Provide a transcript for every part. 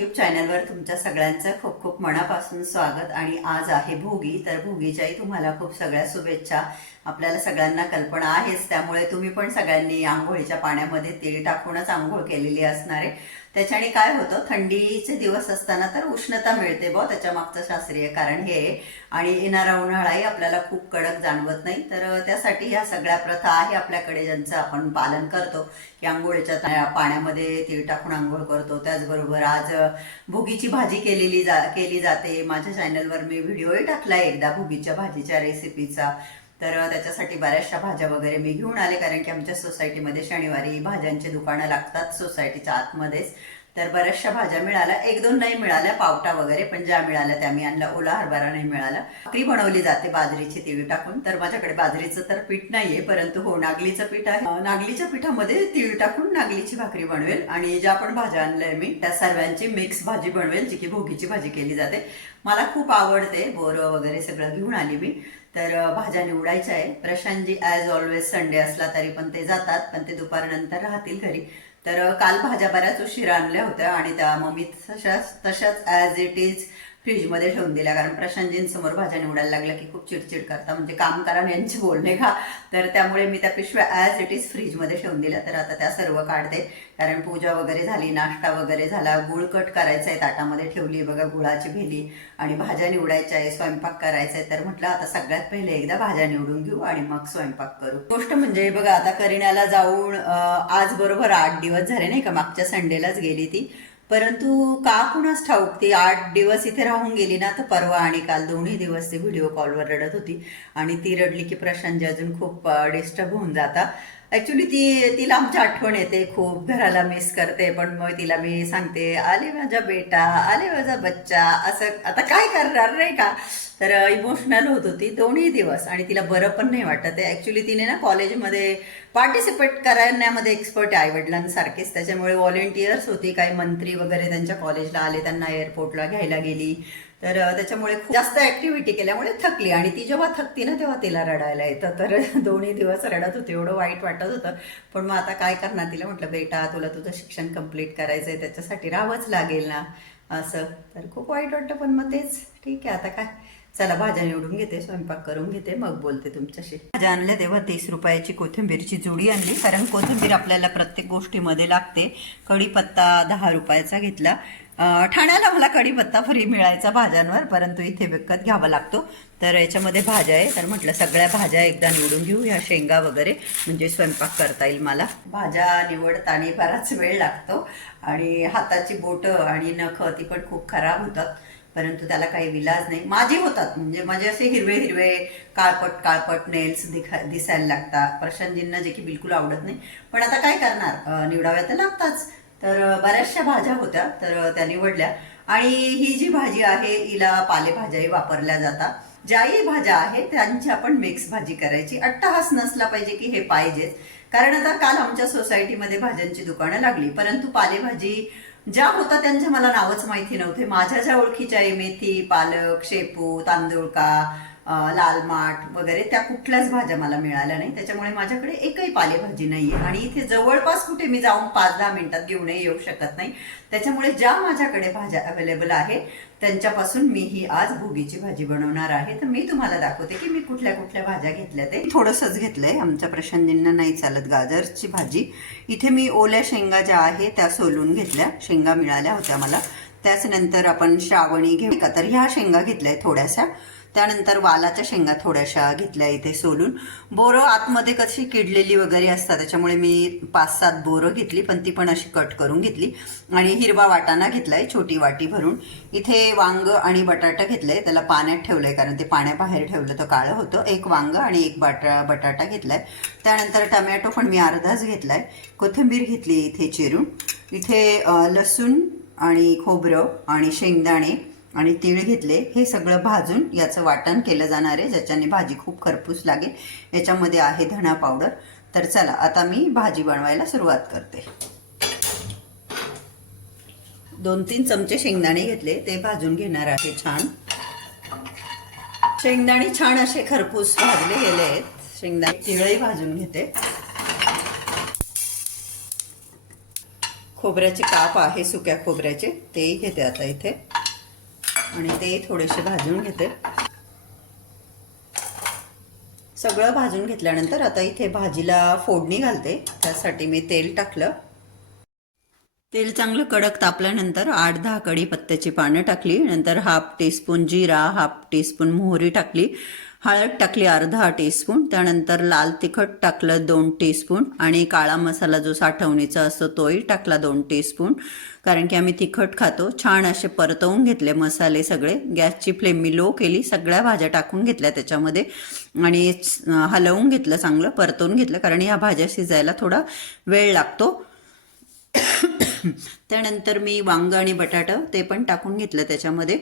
या युट्यूब चॅनलवर तुमच्या सगळ्यांचं खूप खूप मनापासून स्वागत आणि आज आहे भोगी. तर भोगीच्याही तुम्हाला खूप सगळ्या शुभेच्छा. आपल्याला सगळ्यांना कल्पना आहेच त्यामुळे तुम्ही पण सगळ्यांनी आंघोळीच्या पाण्यामध्ये तीळ टाकूनच आंघोळ केलेली असणार आहे. त्याच्याने काय होतं? थंडीचे दिवस असताना तर उष्णता मिळते बुवा त्याच्या मागचं शास्त्रीय कारण हे. आणि येणारा उन्हाळाही आपल्याला खूप कडक जाणवत नाही. तर त्यासाठी ह्या सगळ्या प्रथा आहे आपल्याकडे ज्यांचं आपण पालन करतो. की आंघोळीच्या पाण्यामध्ये तीळ टाकून आंघोळ करतो. त्याचबरोबर आज भुगीची भाजी केलेली जा केली जाते. माझ्या चॅनलवर मी व्हिडिओही टाकलाय एकदा भुगीच्या भाजीच्या रेसिपीचा तर त्याच्यासाठी बऱ्याचशा भाज्या वगैरे मी घेऊन आले कारण की आमच्या सोसायटीमध्ये शनिवारी भाज्यांचे दुकानं लागतात सोसायटीच्या आतमध्येच. तर बऱ्याचशा भाज्या मिळाल्या. एक दोन नाही मिळाल्या पावटा वगैरे पण ज्या मिळाल्या त्या मी आणला ओला हरभरा नाही मिळाला. भाकरी बनवली जाते बाजरीची तिळी टाकून. तर माझ्याकडे बाजरीचं तर पीठ नाहीये परंतु हो नागलीचं पीठ आहे. नागलीच्या पिठामध्ये तिळ टाकून नागलीची भाकरी बनवेल. आणि ज्या पण भाज्या आणल्या मी त्या सर्वांची मिक्स भाजी बनवेल जी की भोगीची भाजी केली जाते. मला खूप आवडते बोरं वगैरे सगळं घेऊन आली मी. तर भाज्या निवडायच्या आहे प्रशांतजी ॲज ऑलवेज संडे असला तरी पण ते जातात पण ते दुपारनंतर राहतील घरी. तर काल भाज्या बऱ्याच उशिरा आणल्या होत्या आणि त्या मम्मी तशाच तशाच ॲज इट इज फ्रीजमध्ये ठेवून दिल्या. कारण प्रशांतजींसमोर भाज्या निवडायला लागल्या की खूप चिडचिड करता. म्हणजे काम करा आणि यांचे बोलणे का? तर त्यामुळे मी त्या पिशव्या ॲज इट इज फ्रीजमध्ये ठेवून दिल्या. तर आता त्या सर्व काढते. कारण पूजा वगैरे झाली नाश्ता वगैरे झाला गुळ कट करायचा आहे ताटामध्ये ठेवली. बघा गुळाची भेली आणि भाज्या निवडायच्या आहे स्वयंपाक करायचा आहे तर म्हटलं आता सगळ्यात पहिले एकदा भाज्या निवडून घेऊ आणि मग स्वयंपाक करू. गोष्ट म्हणजे बघा आता करिण्याला जाऊन आज बरोबर आठ दिवस झाले नाही का? मागच्या संडेलाच गेली ती. परंतु का कुणास ठाऊक ती आठ दिवस इथे राहून गेली ना तर परवा आणि काल दोन्ही दिवस ती व्हिडिओ कॉलवर रडत होती. आणि ती रडली की प्रशांतजी अजून खूप डिस्टर्ब होऊन जाता. ऍक्च्युली ती तिला आमची आठवण येते. खूप घराला मिस करते पण मग तिला मी सांगते आले माझा बेटा आले माझा बच्चा. असं आता काय करणार नाही का? तर इमोशनल होत होती दोन्ही दिवस आणि तिला बरं पण नाही वाटत आहे. ॲक्च्युली तिने ना कॉलेजमध्ये पार्टिसिपेट करण्यामध्ये एक्सपर्ट आहे आईवडिलांसारखेच. त्याच्यामुळे व्हॉलेंटियर्स होती काही मंत्री वगैरे त्यांच्या कॉलेजला आले त्यांना एअरपोर्टला घ्यायला गेली. तर त्याच्यामुळे खूप जास्त ऍक्टिव्हिटी केल्यामुळे थकली. आणि ती जेव्हा थकती ना तेव्हा तिला रडायला येतं. तर दोन्ही दिवस रडत होते. एवढं वाईट वाटत होतं. पण मग आता काय करणार तिला? म्हटलं बेटा तुला तुझं शिक्षण कंप्लीट आहे त्याच्यासाठी राहावंच लागेल ना. असं. तर खूप वाईट वाटतं. पण मग तेच. ठीक आहे. आता काय? चला भाज्या निवडून घेते. स्वयंपाक करून घेते. मग बोलते तुमच्याशी. भाज्या आणल्या तेव्हा तीस रुपयाची कोथिंबीरची जुडी आणली. कारण कोथिंबीर आपल्याला प्रत्येक गोष्टीमध्ये लागते. कढीपत्ता दहा रुपयाचा घेतला. ठाण्याला मला कढीपत्ता फ्री मिळायचा भाज्यांवर परंतु इथे विकत घ्यावा लागतो. तर याच्यामध्ये भाज्या आहे. तर म्हटलं सगळ्या भाज्या एकदा निवडून घेऊ ह्या शेंगा वगैरे. म्हणजे स्वयंपाक करता येईल मला. भाज्या निवडताना बराच वेळ लागतो. आणि हाताची बोटं आणि नखं ती पण खूप खराब होतात. परंतु त्याला काही विलाज नाही. माझे होतात. म्हणजे माझे असे हिरवे हिरवे काळपट काळपट नेल्स दिखा दिसायला लागतात. प्रशांतजींना जे की बिलकुल आवडत नाही. पण आता काय करणार? निवडाव्या तर लागताच. तर बऱ्याचशा भाज्या होत्या तर त्या निवडल्या. आणि ही जी भाजी आहे हिला पालेभाज्याही वापरल्या जातात. ज्याही भाज्या आहेत त्यांची आपण मिक्स भाजी करायची. अट्टहास नसला पाहिजे की हे पाहिजेच. कारण आता काल आमच्या सोसायटीमध्ये भाज्यांची दुकानं लागली. परंतु पालेभाजी ज्या होत्या त्यांच्या मला नावच माहिती नव्हते. माझ्या ज्या ओळखीच्या आहे मेथी पालक शेपू तांदूळका लाल माठ वगैरे त्या कुठल्याच भाज्या मला मिळाल्या नाही. त्याच्यामुळे माझ्याकडे एकही पालेभाजी नाही आहे आणि इथे जवळपास कुठे मी जाऊन पाच दहा मिनिटात घेऊनही येऊ शकत नाही. त्याच्यामुळे ज्या माझ्याकडे भाज्या अवेलेबल आहे त्यांच्यापासून मी ही आज भोगीची भाजी बनवणार आहे. तर मी तुम्हाला दाखवते की मी कुठल्या कुठल्या भाज्या घेतल्या ते. थोडंसंच घेतलंय. आमच्या प्रशांतींना नाही चालत गाजरची भाजी. इथे मी ओल्या शेंगा ज्या आहे त्या सोलून घेतल्या. शेंगा मिळाल्या होत्या मला. त्याच नंतर आपण श्रावणी घेऊ. का तर ह्या शेंगा घेतल्या थोड्याशा. त्यानंतर वालाच्या शेंगा थोड्याशा घेतल्या इथे सोलून. बोरं आतमध्ये कशी किडलेली वगैरे असतात त्याच्यामुळे मी पाच सात बोरं घेतली पण ती पण अशी कट करून घेतली. आणि हिरवा वाटाणा घेतलाय छोटी वाटी भरून. इथे वांग आणि बटाटा घेतलंय त्याला पाण्यात ठेवलंय कारण ते पाण्याबाहेर ठेवलं तर काळं होतं. एक वांग आणि एक बटा बटाटा घेतलाय. त्यानंतर टमॅटो पण मी अर्धाच घेतलाय. कोथिंबीर घेतली इथे चिरून. इथे लसूण आणि खोबरं आणि शेंगदाणे आणि तीळ घेतले हे सगळं भाजून याचं वाटण केलं जाणार आहे ज्याच्याने भाजी खूप खरपूस लागेल. याच्यामध्ये आहे धणा पावडर. तर चला आता मी भाजी बनवायला सुरुवात करते. दोन तीन चमचे शेंगदाणे घेतले ते भाजून घेणार आहे छान. शेंगदाणे छान असे खरपूस भाजले गेले आहेत. शेंगदाणे तिळही भाजून घेते. खोबऱ्याचे काप आहे सुक्या खोबऱ्याचे तेही घेते आता इथे. आणि ते थोडेसे भाजून घेते. सगळं भाजून घेतल्यानंतर आता इथे भाजीला फोडणी घालते. त्यासाठी मी तेल टाकलं. तेल चांगलं कडक तापल्यानंतर आठ दहा कढीपत्त्याची पानं टाकली. नंतर हाफ टीस्पून जिरा हाफ टीस्पून मोहरी टाकली. हळद टाकली अर्धा टीस्पून त्यानंतर लाल तिखट टाकलं दोन टीस्पून आणि काळा मसाला जो साठवणीचा असतो तोही टाकला दोन टीस्पून. कारण की आम्ही तिखट खातो छान असे परतवून घेतले मसाले सगळे. गॅसची फ्लेम मी लो केली सगळ्या भाज्या टाकून घेतल्या त्याच्यामध्ये. आणि हलवून घेतलं चांगलं परतवून घेतलं कारण ह्या भाज्या शिजायला थोडा वेळ लागतो. त्यानंतर मी वांग आणि बटाटा ते पण टाकून घेतलं त्याच्यामध्ये.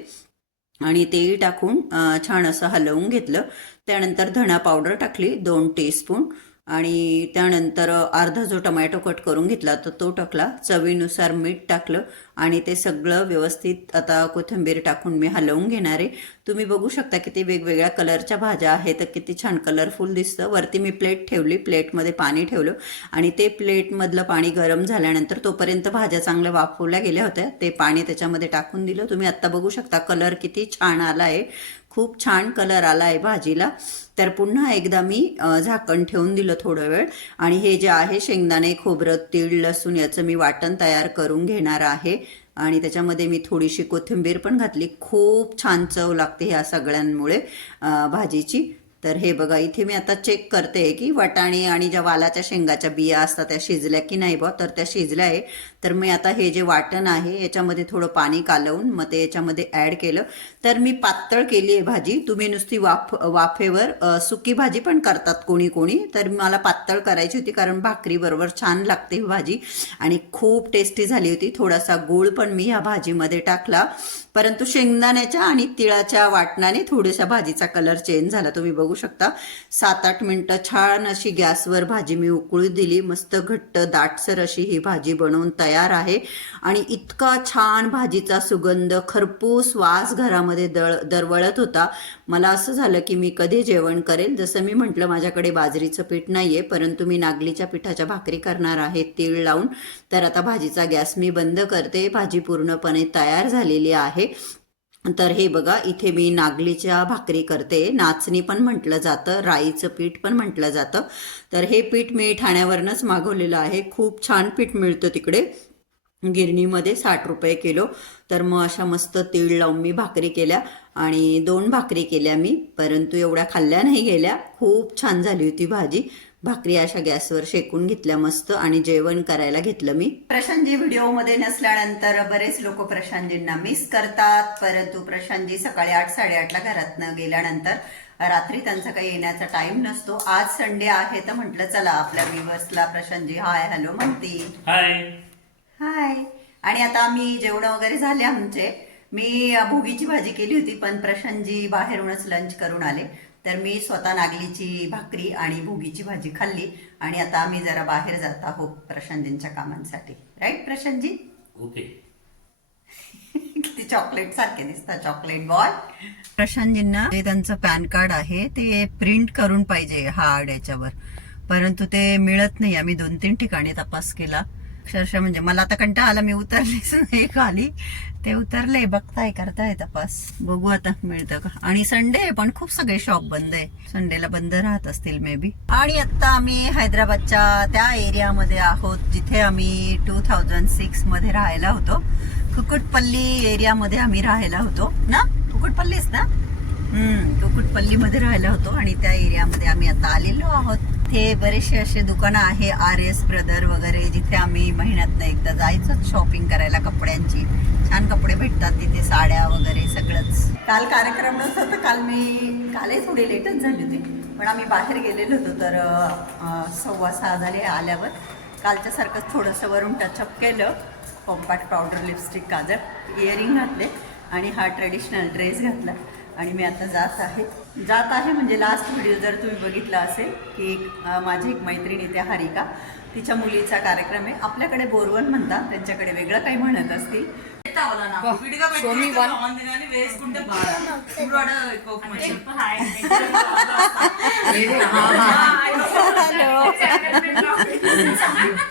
आणि तेही टाकून छान असं हलवून घेतलं. त्यानंतर धणा पावडर टाकली दोन टीस्पून आणि त्यानंतर अर्धा जो टमॅटो कट करून घेतला तर तो टाकला. चवीनुसार मीठ टाकलं आणि ते सगळं व्यवस्थित आता कोथिंबीर टाकून मी हलवून घेणार आहे. तुम्ही बघू शकता किती वेगवेगळ्या कलरच्या भाज्या आहेत तर किती छान कलरफुल दिसतं. वरती मी प्लेट ठेवली प्लेटमध्ये पाणी ठेवलं आणि ते प्लेटमधलं पाणी गरम झाल्यानंतर तोपर्यंत भाज्या चांगल्या वाफवल्या गेल्या होत्या. ते पाणी त्याच्यामध्ये टाकून दिलं. तुम्ही आत्ता बघू शकता कलर किती छान आला आहे खूप छान कलर आला आहे भाजीला. तर पुन्हा एकदा मी झाकण ठेवून दिलं थोडं वेळ. आणि हे जे आहे शेंगदाणे खोबरं तीळ लसूण याचं मी वाटण तयार करून घेणार आहे. आणि त्याच्यामध्ये मी थोडीशी कोथिंबीर पण घातली. खूप छान चव लागते ह्या सगळ्यांमुळे भाजीची. तर हे बघा इथे मी आता चेक करते की वटाणे आणि ज्या वालाच्या शेंगाच्या बिया असतात त्या शिजल्या की नाही बा तर त्या शिजल्या आहे. तर मी आता हे जे वाटण आहे याच्यामध्ये थोडं पाणी कालवून मग ते याच्यामध्ये ॲड केलं. तर मी पातळ केली आहे भाजी. तुम्ही नुसती वाफ वाफेवर सुकी भाजी पण करतात कोणी कोणी. तर मला पातळ करायची होती कारण भाकरीबरोबर छान लागते ही भाजी. आणि खूप टेस्टी झाली होती. थोडासा गूळ पण मी ह्या भाजीमध्ये टाकला. परंतु शेंगदाण्याच्या आणि तिळाच्या वाटणाने थोड्याशा भाजीचा कलर चेंज झाला. तुम्ही बघू शकता. सात आठ मिनटं छान अशी गॅसवर भाजी मी उकळू दिली. मस्त घट्ट दाटसर अशी ही भाजी बनवून तयार आहे. आणि इतका छान भाजीचा सुगंध खरपूस वास घरामध्ये दळ दरवळत होता. मला असं झालं की मी कधी जेवण करेल? जसं मी म्हटलं माझ्याकडे बाजरीचं पीठ नाही आहे परंतु मी नागलीच्या पिठाच्या भाकरी करणार आहे तीळ लावून. तर आता भाजीचा गॅस मी बंद करते. भाजी पूर्णपणे तयार झालेली आहे. तर हे बघा इथे मी नागलीच्या भाकरी करते. नाचणी पण म्हटलं जातं राईचं पीठ पण म्हटलं जातं. तर हे पीठ मी ठाण्यावरनंच मागवलेलं आहे. खूप छान पीठ मिळतं तिकडे. गिरणीमध्ये साठ रुपये किलो. तर मग अशा मस्त तीळ लावून मी भाकरी केल्या. आणि दोन भाकरी केल्या मी परंतु एवढ्या खाल्ल्या नाही गेल्या. खूप छान झाली होती भाजी. भाकरी अशा गॅसवर शेकून घेतल्या मस्त आणि जेवण करायला घेतलं मी. प्रशांतजी व्हिडिओमध्ये नसल्यानंतर बरेच लोक प्रशांतजींना मिस करतात परंतु प्रशांतजी सकाळी आठ साडेआठला घरातनं गेल्यानंतर रात्री त्यांचा काही येण्याचा टाइम नसतो. आज संडे आहे तर म्हटलं चला आपल्या व्ह्युअर्सला प्रशांतजी हाय हॅलो म्हणतील. हाय हाय आणि आता आम्ही जेवण वगैरे झाले आमचे. मी भोगीची भाजी केली होती पण प्रशांतजी बाहेरूनच लंच करून आले. तर मी स्वतः नागलीची भाकरी आणि भोगीची भाजी खाल्ली आणि आता आम्ही जरा बाहेर जात आहोत प्रशांतजींच्या कामांसाठी. राईट प्रशांतजी? ओके किती चॉकलेट सारखे दिसतात चॉकलेट बॉय प्रशांतजींना जे त्यांचं पॅन कार्ड आहे ते प्रिंट करून पाहिजे हार्ड याच्यावर. परंतु ते मिळत नाही. आम्ही दोन तीन ठिकाणी तपास केला. अक्षरशः म्हणजे मला आता कंटाळा आला मी उतरलेच नाही खाली. ते उतरले बघताय करताय तपास. बघू आता मिळतं का? आणि संडे आहे पण खूप सगळे शॉप बंद आहे. संडेला बंद राहत असतील मे बी आणि आता आम्ही हैदराबादच्या त्या एरियामध्ये आहोत जिथे आम्ही टू थाउजंड सिक्समध्ये राहायला होतो. कुकुटपल्ली एरियामध्ये आम्ही राहायला होतो. ना? कुकुटपल्लीच ना? हम्म कुकुटपल्ली मध्ये होतो आणि त्या एरियामध्ये आम्ही आता आलेलो आहोत. इथे बरेचसे असे दुकानं आहे आर एस ब्रदर वगैरे जिथे आम्ही महिन्यातनं एकदा जायचं शॉपिंग करायला कपड्यांची. छान कपडे भेटतात तिथे साड्या वगैरे सगळंच. काल कार्यक्रम नव्हता तर काल मी कालही थोडी लेटच झाली होती. पण आम्ही बाहेर गेलेलो होतो तर सव्वा सहा झाले आल्यावर. कालच्यासारखंच थोडंसं वरून टचअप केलं. कॉम्पॅक्ट पावडर लिपस्टिक काजळ इयरिंग घातले. आणि हा ट्रेडिशनल ड्रेस घातला. आणि मी आता जात आहे. जात आहे म्हणजे लास्ट व्हिडिओ जर तुम्ही बघितला असेल की एक माझी एक मैत्रीण इथे हारिका. तिच्या मुलीचा कार्यक्रम आहे. आपल्याकडे बोरवन म्हणतात. त्यांच्याकडे वेगळं काही म्हणत असतील.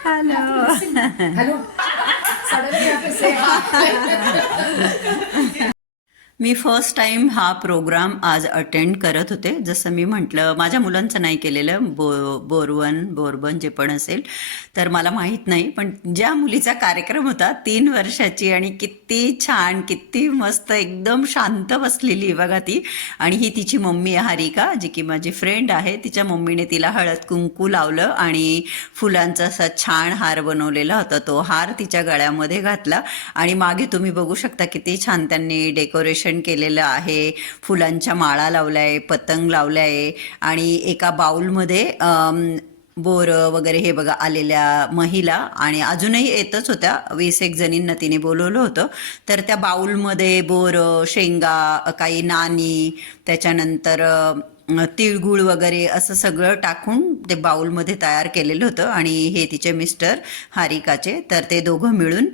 हॅलो. हॅलो. मी फर्स्ट टाइम हा प्रोग्राम आज अटेंड करत होते. जसं मी म्हटलं माझ्या मुलांचं नाही केलेलं बो बोरवन बोरबन जे पण असेल तर मला माहीत नाही. पण ज्या मुलीचा कार्यक्रम होता तीन वर्षाची आणि किती छान किती मस्त एकदम शांत बसलेली बघा ती. आणि ही तिची मम्मी आहे हारिका जी की माझी फ्रेंड आहे. तिच्या मम्मीने तिला हळद कुंकू लावलं आणि फुलांचा असा छान हार बनवलेला होता. तो हार तिच्या गळ्यामध्ये घातला. आणि मागे तुम्ही बघू शकता किती छान त्यांनी डेकोरेशन केलेलं आहे. फुलांच्या माळा लावल्या आहे पतंग लावल्या आहे आणि एका बाऊलमध्ये बोरं वगैरे हे बघा आलेल्या महिला आणि अजूनही येतच होत्या. वीस एक जणींना तिने बोलवलं होतं. तर त्या बाऊलमध्ये बोरं शेंगा काही नाणी त्याच्यानंतर तिळगुळ वगैरे असं सगळं टाकून ते बाऊलमध्ये तयार केलेलं होतं. आणि हे तिचे मिस्टर हारिकाचे तर ते दोघं मिळून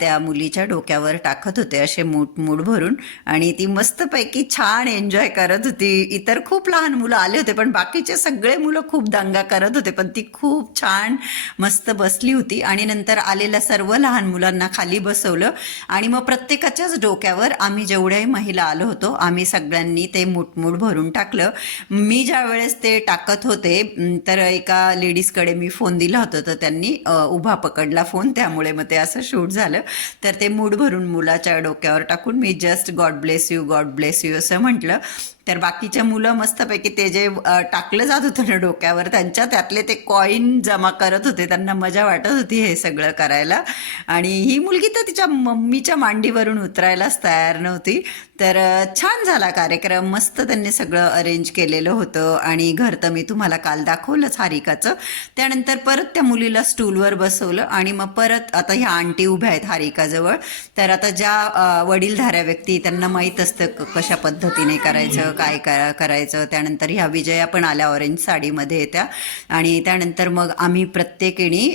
त्या मुलीच्या डोक्यावर टाकत होते असे मूठ मूड भरून. आणि ती मस्तपैकी छान एन्जॉय करत होती. इतर खूप लहान मुलं आले होते पण बाकीचे सगळे मुलं खूप दंगा करत होते. पण ती खूप छान मस्त बसली होती. आणि नंतर आलेल्या सर्व लहान मुलांना खाली बसवलं. आणि मग प्रत्येकाच्याच डोक्यावर आम्ही जेवढ्याही महिला आलो होतो आम्ही सगळ्यांनी ते मुठमूठ भरून टाकलं. मी ज्या वेळेस ते टाकत होते तर एका लेडीजकडे मी फोन दिला होता तर त्यांनी उभा पकडला फोन. त्यामुळे मग ते असं शूट झालं. तर ते मूड भरून मुलाच्या डोक्यावर टाकून मी just god bless you god bless you असं म्हटलं. तर बाकीच्या मुलं मस्तपैकी ते जे टाकलं जात होतं ना डोक्यावर त्यांच्या त्यातले ते कॉईन जमा करत होते. त्यांना मजा वाटत होती हे सगळं करायला. आणि ही मुलगी तर तिच्या मम्मीच्या मांडीवरून उतरायलाच तयार नव्हती. तर छान झाला कार्यक्रम. मस्त त्यांनी सगळं अरेंज केलेलं होतं. आणि घर तर मी तुम्हाला काल दाखवलंच हारिकाचं. त्यानंतर परत त्या मुलीला स्टूलवर बसवलं. आणि मग परत आता ह्या आंटी उभ्या आहेत हारिकाजवळ. तर आता ज्या वडीलधाऱ्या व्यक्ती त्यांना माहीत असतं क- कशा पद्धतीने करायचं काय करायचं? त्यानंतर ह्या विजया पण आल्या ऑरेंज साडीमध्ये येत्या आणि त्यानंतर मग आम्ही प्रत्येकीने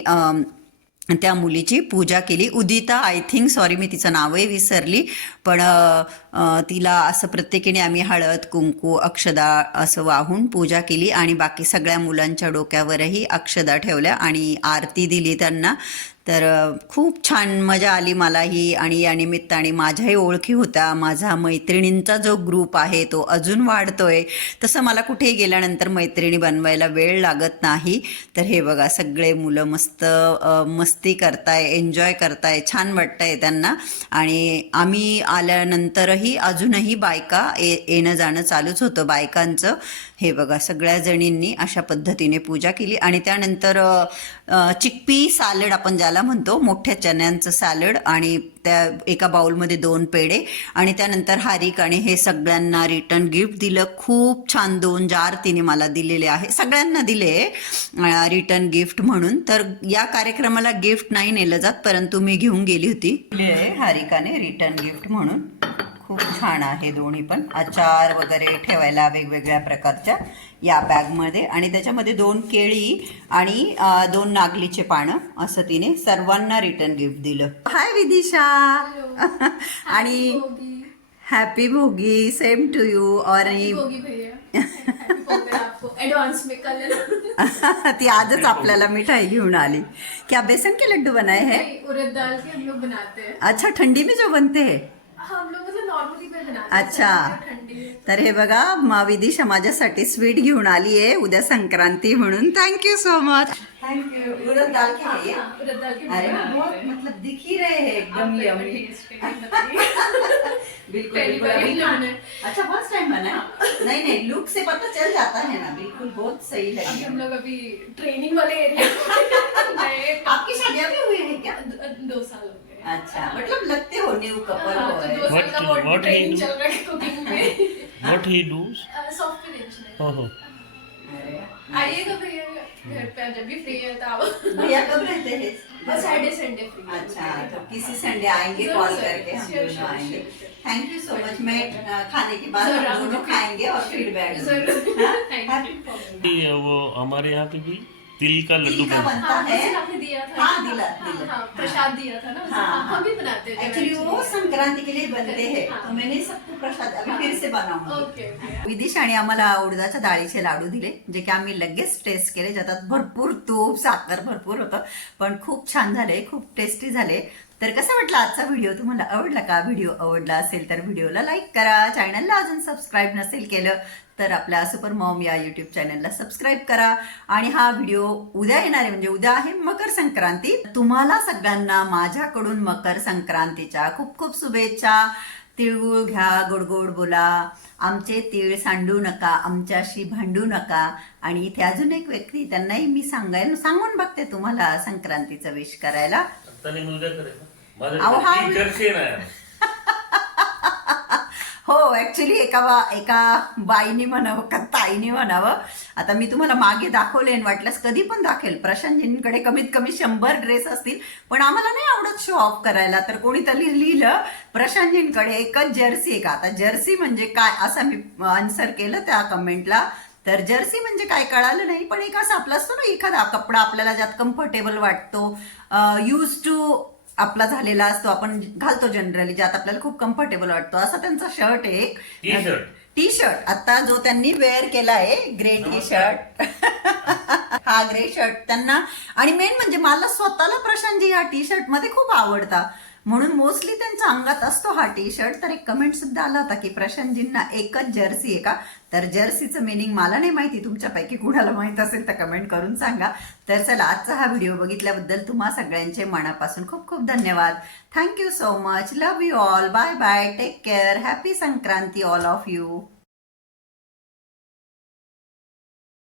त्या मुलीची पूजा केली. उदिता आय थिंक सॉरी मी तिचं नावही विसरली. पण तिला असं प्रत्येकीने आम्ही हळद कुंकू अक्षदा असं वाहून पूजा केली आणि बाकी सगळ्या मुलांच्या डोक्यावरही अक्षदा ठेवल्या आणि आरती दिली त्यांना. तर खूप छान मजा आली मलाही आणि या निमित्ताने माझ्याही ओळखी होत्या. माझा मैत्रिणींचा जो ग्रुप आहे तो अजून वाढतोय. तसं मला कुठेही गेल्यानंतर मैत्रिणी बनवायला वेळ लागत नाही. तर हे बघा सगळे मुलं मस्त मस्ती करताय एन्जॉय करताय छान वाटतंय त्यांना. आणि आम्ही आल्यानंतरही अजूनही बायका ये येणं जाणं चालूच होतं. बायकांचं हे बघा सगळ्या जणींनी अशा पद्धतीने पूजा केली. आणि त्यानंतर चिकपी चिक्पी सॅलड आपण ज्याला म्हणतो मोठ्या चण्यांचं सॅलड आणि त्या एका बाउलमध्ये दोन पेढे आणि त्यानंतर हारिक आणि हे सगळ्यांना रिटर्न गिफ्ट दिलं. खूप छान दोन जार तिने मला दिलेले आहे. सगळ्यांना दिले रिटर्न गिफ्ट म्हणून. तर या कार्यक्रमाला गिफ्ट नाही नेलं जात परंतु मी घेऊन गेली होती. हारिकाने रिटर्न गिफ्ट म्हणून. खूप छान आहे दोन्ही पण. अचार वगैरे ठेवायला वेगवेगळ्या प्रकारच्या या बॅगमध्ये आणि त्याच्यामध्ये दोन केळी आणि दोन नागलीचे पानं असं तिने सर्वांना रिटर्न गिफ्ट दिलं. हाय विदिशा. आणि happy Bhogi same to you और ती आजच आपल्याला मिठाई घेऊन आली. क्या बेसन के लड्डू बनाए हैं? उड़द दाल के हम लोग बनाते हैं. अच्छा ठंडी में जो बनते हैं. हम लोग मतलब नॉर्मली में बनाते हैं अच्छा. तर हे बघा मा विदिशा माझ्यासाठी स्वीट घेऊन आली आहे उद्या संक्रांती म्हणून. Thank you so much thank you दाल अरे हैं। बहुत मतलब दिख ही रहे हैं एकदम। बिल्कुल ही अच्छा फर्स्ट टाइम बना नहीं नहीं लुक से पता चल जाता है ना बिल्कुल बहुत सही लगी हम लोग अभी ट्रेनिंग वाले एरिया आपकी शादियां भी हुई है क्या? दो साल हो अच्छा. मतलब लगते हो न्यू कपल हाँ, हो What- do? चल रहा है कुकिंग में What he does? Software engineer Oh, oh. भैया घर पे जब भी फ्री है तो आप भैया कब रहते हैं? बस सैटरडे संडे फ्री अच्छा तो किसी संडे आएंगे जरूर, कॉल करके हम दोनों आएंगे. थैंक यू सो मच मैं अ, खाने के बाद जरूर, हम दोनों आप खाएंगे और फीडबैक जरूर। हाँ? थैंक यू ये वो हमारे यहाँ पे भी तिल का लड्डू बनता हाँ, है? उस दिन आपने दिया था हाँ, दिला, दिला। हाँ, प्रसाद दिया था ना। हाँ, हाँ, हम भी बनाते थे एक्चुअली वो संक्रांति के लिए बनते हैं। हाँ। तो मैंने सबको प्रसाद अभी फिर से बनाऊंगी। Okay okay. विदिशाने आम्हाला उडदाच्या डाळीचे लाडू दिले जे की आम्ही लगेच टेस्ट केले ज्याच्यात भरपूर तूप साखर भरपूर होतं. पण खूप छान झाले खूप टेस्टी झाले. तर कसं वाटला आजचा व्हिडिओ तुम्हाला आवडला का? व्हिडिओ आवडला असेल तर व्हिडिओला लाईक करा. चॅनलला अजून सबस्क्राईब नसेल केलं तर आपल्या सुपर मॉम या यूट्यूब चॅनलला सबस्क्राईब करा. आणि हा व्हिडिओ उद्या येणार आहे. म्हणजे उद्या आहे मकर संक्रांती. तुम्हाला सगळ्यांना माझ्याकडून मकर संक्रांतीच्या खूप खूप शुभेच्छा. तिळगुळ घ्या गोड गोड बोला. आमचे तिळ सांडू नका आमच्याशी भांडू नका. आणि इथे अजून एक व्यक्ती त्यांनाही मी सांगायला सांगून बघते तुम्हाला संक्रांतीचा विश करायला. अहो, हा- चर्चे हो ऍक्च्युली एका बा एका बाईनी म्हणावं का ताईनी म्हणावं. आता मी तुम्हाला मागे दाखवले आणि वाटल्यास कधी पण दाखेल प्रशांतजींकडे कमीत कमी शंभर ड्रेस असतील पण आम्हाला नाही आवडत शो ऑफ करायला. तर कोणीतरी लिहिलं प्रशांतजींकडे एकच जर्सी आहे का? आता जर्सी म्हणजे काय? असं मी आन्सर केलं त्या कमेंटला तर जर्सी म्हणजे काय कळालं नाही पण एक असं आपला असतो ना एखादा कपडा आपल्याला ज्यात कम्फर्टेबल वाटतो. यूज टू आपला झालेला असतो आपण घालतो जनरली ज्यात आपल्याला खूप कम्फर्टेबल वाटतो. असा त्यांचा शर्ट एक. टी शर्ट आता जो त्यांनी वेअर केला आहे ग्रे टी शर्ट हा ग्रे शर्ट त्यांना. आणि मेन म्हणजे मला स्वतःला प्रशांतजी या टी शर्टमध्ये खूप आवडता. म्हणून मोस्टली त्यांच्या अंगात असतो हा टी शर्ट तर एक कमेंट सुद्धा आला होता की प्रशांतजींना एकच जर्सी आहे का? तर जर्सीचं मिनिंग मला नाही माहिती तुमच्यापैकी कुणाला माहीत असेल तर कमेंट करून सांगा. तर चला आजचा हा व्हिडिओ बघितल्याबद्दल तुम्हा सगळ्यांचे मनापासून खूप खूप धन्यवाद. Thank you so much love you all bye bye take care happy Sankranti all of you